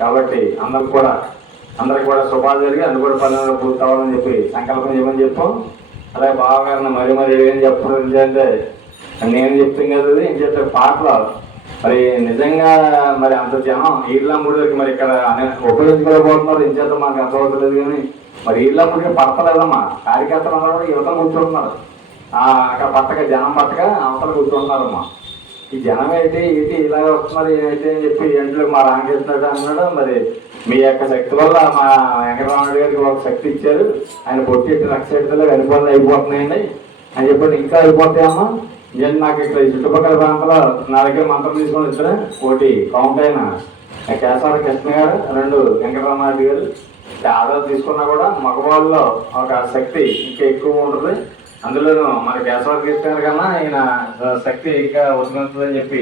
కాబట్టి అందరికి కూడా శుభాలు జరిగి అది కూడా పనులు పూర్తి అవ్వాలని చెప్పి సంకల్పం చేయమని చెప్పాం. అలాగే బావగారిని మరీ ఏం చెప్పడం ఏంటంటే నేను చెప్తాను కదా, ఏం చెప్తే పాటలు మరి నిజంగా మరి అంత జనం ఈళ్ళమ్మడికి మరి ఇక్కడ ఉపయోగించుకోలేకపోతున్నారు. ఏం చేద్దాం మాకు అర్థమవుతలేదు. కానీ మరి ఈళ్ళమ్మడికి పడతలేదమ్మా. కార్యకర్తలు అందరూ కూడా యువత కూర్చుంటున్నారు. అక్కడ పట్టక జనం పట్టక అవతల కూర్చుంటున్నారమ్మా. ఈ జనం ఏంటి ఇలాగ వస్తున్నారు ఏమైతే అని చెప్పి ఎంట్లో మా రామకృష్ణుడు అన్నాడు. మరి మీ యొక్క శక్తి వల్ల మా వెంకటరామరెడ్డి గారికి ఒక శక్తి ఇచ్చారు. ఆయన పొట్టి రక్ష వెళ్ళిపోతుంది అయిపోతున్నాయండి అని చెప్పి ఇంకా అయిపోతాయమ్మా. నేను నాకు ఇక్కడ ఈ చుట్టుపక్కల ప్రాంతంలో నా దగ్గర మంత్రం తీసుకొని ఇద్దరు, ఒకటి కౌంట్ అయిన కేశవర కృష్ణ గారు, 2 వెంకటరామరెడ్డి గారు. ఆధార్ తీసుకున్నా కూడా మగవాళ్ళలో ఒక శక్తి ఇంకా ఎక్కువ ఉంటుంది. అందులోనూ మన కేశవర కృష్ణ గారి కన్నా ఆయన శక్తి ఇంకా ఉద్గమిస్తుందని చెప్పి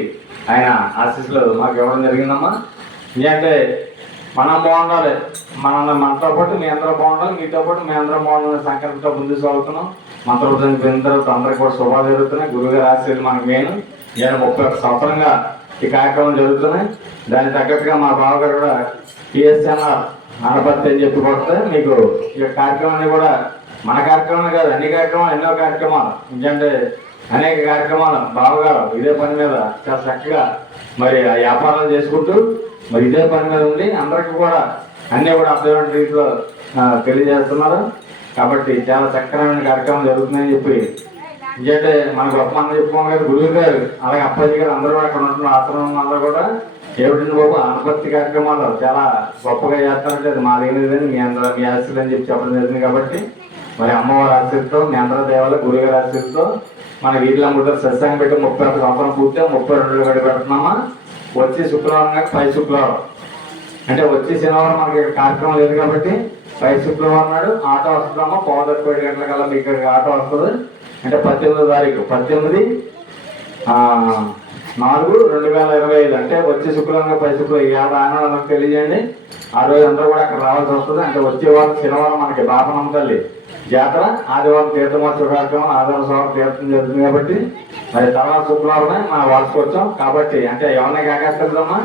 ఆయన ఆశీస్సులు మాకు ఇవ్వడం జరిగిందమ్మా. ఎందుకంటే మనం బాగుండాలి, మనతో పాటు మీ అందరూ బాగుండాలి, మీతో పాటు మీ అందరూ బాగుండాలని సంకల్పంతో ముందుకు సాగుతున్నాం. మంత్రోపదేశం పోయిన తర్వాత అందరికీ కూడా శుభాలు జరుగుతున్నాయి. గురువుగారి ఆశీస్సులు మనకు మెయిన్. నేను 31 సంవత్సరంగా ఈ కార్యక్రమం జరుగుతున్నాయి. దానికి తగ్గట్టుగా మా బావగారు కూడా టీఎస్ఎన్ఆర్ ఆనపత్తి అని చెప్పి కొడితే మీకు ఈ కార్యక్రమాన్ని కూడా మన కార్యక్రమం కాదు, అన్ని కార్యక్రమాలు, ఎన్నో కార్యక్రమాలు, ఎందుకంటే అనేక కార్యక్రమాలు బావగారు ఇదే పని మీద చాలా చక్కగా మరి వ్యాపారాలు చేసుకుంటూ మరి ఇదే పని మీద ఉండి అందరికీ కూడా అన్నీ కూడా అర్థమైన రీతిలో తెలియజేస్తున్నారు. కాబట్టి చాలా చక్కనమైన కార్యక్రమం జరుగుతుందని చెప్పి ఎందుకంటే మన గొప్ప అన్న చెప్పుకోవాలి కదా, గురువు గారు అలాగే అప్పాజీ గారు అందరూ అక్కడ ఉంటున్న ఆశ్రమం అందరూ కూడా ఏమిటండి బాబు ఆనపత్తి కార్యక్రమాలు చాలా గొప్పగా చేస్తారంటే అది మా దగ్గర మీ ఆశీస్సులు అని చెప్పడం జరిగింది. కాబట్టి మరి అమ్మవారి ఆశీస్సుతో మీ అందరూ దేవాల గురువుగారి ఆశీస్సుతో మన వీళ్ళమ్మతో సత్సంగం పెట్టి 31 సంవత్సరం పూర్తి 32 గడి పెడుతున్నామా. వచ్చి శుక్రవారం కాక 5 శుక్రవారం అంటే వచ్చి శనివారం మనకి కార్యక్రమం లేదు కాబట్టి 5 శుక్రవారం నాడు ఆటో వస్తుందమ్మా. 7:30 గంటల కల్లా మీకు ఇక్కడికి ఆటో వస్తుంది. అంటే 18వ తారీఖు 18/4/2025 అంటే వచ్చే శుక్రవారం 5 శుక్రవారం 50 ఆనందాలకు తెలియజేయండి. ఆ రోజు అందరూ కూడా అక్కడ రావాల్సి వస్తుంది. అంటే వచ్చే వారం శనివారం మనకి బాపనమ్మ తల్లి జాతర, ఆదివారం తీర్థమోత్సవ కార్యక్రమం, ఆదివారం సోమవారం తీర్థం జరుగుతుంది. కాబట్టి మరి తర్వాత శుక్రవారమే మనం వాడుకోవచ్చాం. కాబట్టి అంటే ఎవరిని కాకేస్తుందమ్మా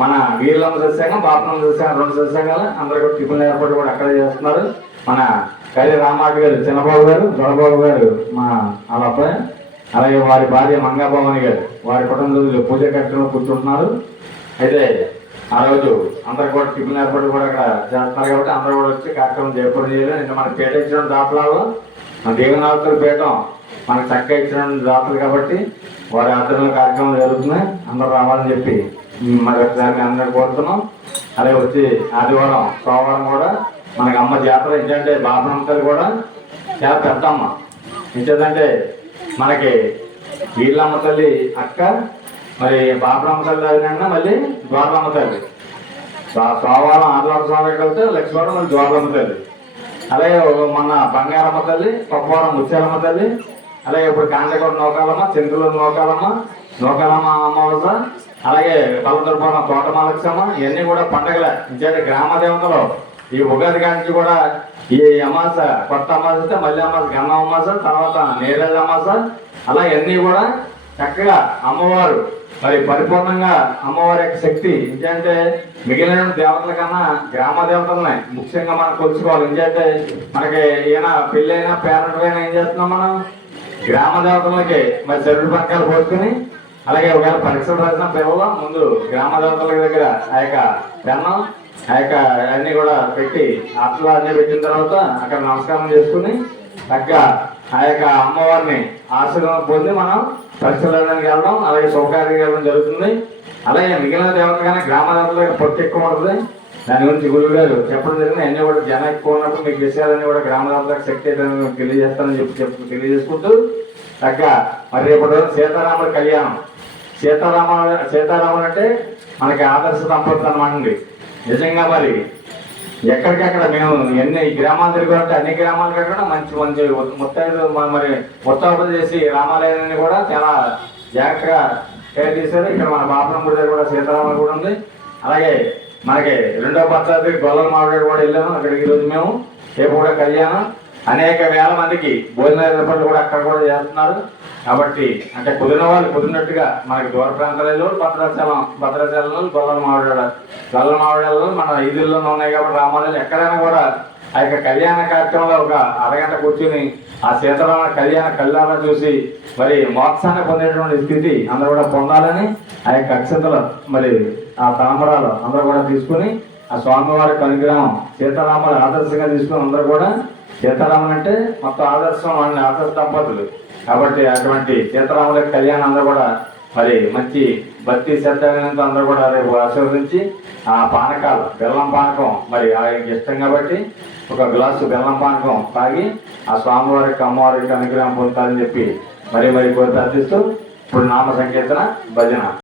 మన వీళ్ళమ్మ సత్సంగం, బాపనమ్మ సత్సంగం 2 సత్సంగాలు అందరూ కూడా టిఫిన్ ఏర్పాటు కూడా అక్కడే చేస్తున్నారు. మన కైలి రామారెడ్డి గారు, చిన్నబాబు గారు, దొరబాబు గారు మా వాళ్ళ అబ్బాయి, అలాగే వారి భార్య మంగాభవాని గారు వారి కుటుంబంలో పూజ కార్యక్రమం కూర్చుంటున్నారు. అయితే ఆ రోజు అందరు కూడా టిఫిన్ ఏర్పాటు కూడా అక్కడ చేస్తున్నారు. కాబట్టి అందరూ కూడా వచ్చి కార్యక్రమం చేపట్టి చేయాలి. నిన్న మనకి పీట ఇచ్చిన దాతలాలో మన దేవనాథుల పీఠం మనకు చక్క ఇచ్చిన దాతలు కాబట్టి వారి ఆధ్వర్యంలో కార్యక్రమం జరుగుతున్నాయి. అందరూ రావాలని చెప్పి మరి ఒకసారి అందరూ కోరుతున్నాం. అలాగే వచ్చి ఆదివారం సోమవారం కూడా మనకి అమ్మ జాతర ఏంటంటే బాపనమ్మ తల్లి కూడా చాలా పెద్ద అమ్మ. ఏంటంటే మనకి వీళ్ళమ్మ తల్లి అక్క, మరి బాపనమ్మ తల్లి అయినా మళ్ళీ ద్వారలమ్మ తల్లి. సోమవారం ఆదివారం స్వామికి వెళ్తే లక్ష్మీవారం మళ్ళీ ద్వారలమ్మ తల్లి. అలాగే మన బంగారమ్మ తల్లి, పప్పవరం ముత్యాలమ్మ తల్లి, అలాగే ఇప్పుడు కాండగూడ నౌకాలమ్మ, చింతలూరు నౌకాలమ్మ అమ్మవస, అలాగే పల్లదుర్పురం తోటమాలక్ష్మ. ఇవన్నీ కూడా పండగలే. ఇంకేంటి గ్రామ దేవతలు ఈ ఉగాది కాంచి కూడా ఈ అమాస కొత్త అమాస అయితే మళ్ళీ అమాస గన్న అమాస, తర్వాత నేరేళ్ళ అమాస, అలా ఇవన్నీ కూడా చక్కగా అమ్మవారు మరి పరిపూర్ణంగా అమ్మవారి యొక్క శక్తి ఏంటంటే మిగిలిన దేవతల కన్నా గ్రామ దేవతలనే ముఖ్యంగా మనం కొలుచుకోవాలి. ఏంటంటే మనకి ఈయన పెళ్ళైనా పేరెంట్ అయినా ఏం చేస్తున్నాం మనం గ్రామ దేవతలకి మరి చెరుడు పక్కలు పోసుకుని, అలాగే ఒకవేళ పరీక్షలు రాసిన పిల్లలు ముందు గ్రామ దేవతల దగ్గర ఆ యొక్క పెన్నం ఆ యొక్క అన్ని కూడా పెట్టి అట్లా అన్ని పెట్టిన తర్వాత అక్కడ నమస్కారం చేసుకుని తగ్గ ఆ యొక్క అమ్మవారిని ఆశీర్వాదం పొంది మనం పరీక్షలడానికి వెళ్ళడం, అలాగే శుభకార్యం వెళ్ళడం జరుగుతుంది. అలాగే మిగిలిన దేవతలు కానీ గ్రామ దేవతల పొట్టు ఎక్కువ ఉంటుంది. దాని గురించి గురువు గారు చెప్పడం జరిగింది. అన్నీ కూడా జనం ఎక్కువ ఉన్నప్పుడు మీకు విషయాలన్నీ కూడా గ్రామ దేవతలకు శక్తి తెలియజేస్తానని తెలియజేసుకుంటూ తగ్గ మరి రేపటి రోజు సీతారాముల కళ్యాణం. సీతారాములు అంటే మనకి ఆదర్శ దంపతులు అన్నమాట అండి. నిజంగా మరి ఎక్కడికక్కడ మేము ఎన్ని గ్రామాలు తిరిగారంటే అన్ని గ్రామాలు కాకుండా మంచి ముత్తైదు మరి ముత్తాపలు చేసి రామాలయాన్ని కూడా చాలా జాగ్రత్తగా కేర్ చేశారు. ఇక్కడ మన బాపనమ్మ గుడి దగ్గర కూడా సీతారాముల కూడా ఉంది. అలాగే మనకి 2వ పద్ధతి గొల్లల మామిడి కూడా వెళ్ళాము. అక్కడికి ఈరోజు మేము రేపు కూడా కళ్యాణం అనేక వేల మందికి భోజన ఏర్పాట్లు కూడా అక్కడ కూడా చేస్తున్నారు. కాబట్టి అంటే కుదిరిన వాళ్ళు కుదిరినట్టుగా మనకి దూర ప్రాంతాలలో భద్రాచలం గొల్ల మావిడాలు మన ఈదుల్లోనే ఉన్నాయి కాబట్టి రామాలయాలు ఎక్కడైనా కూడా ఆ యొక్క కళ్యాణ కార్యక్రమంలో ఒక అరగంట కూర్చుని ఆ సీతారామ కళ్యాణ కళ్యాణ చూసి మరి మోక్షాన్ని పొందేటువంటి స్థితి అందరూ కూడా పొందాలని ఆ యొక్క అక్షతలు మరి ఆ తలంబరాలు అందరూ కూడా తీసుకుని ఆ స్వామివారికి అనుగ్రహం సీతారాములు ఆదర్శంగా తీసుకుని అందరూ కూడా సీతారాములు అంటే మొత్తం ఆదర్శం వాళ్ళని ఆదర్శ దంపతులు కాబట్టి అటువంటి సీతారాముల కళ్యాణం అందరూ కూడా మరి మంచి భక్తి శ్రద్ధతో అందరూ కూడా రేపు ఆశీర్వదించి ఆ పానకాలు బెల్లం పానకం మరి ఆయనకి ఇష్టం కాబట్టి ఒక గ్లాసు బెల్లం పానకం తాగి ఆ స్వామివారికి అమ్మవారికి అనుగ్రహం పొందుతారని చెప్పి మరి కోరి ప్రార్థిస్తూ ఇప్పుడు నామ సంకీర్తన భజన.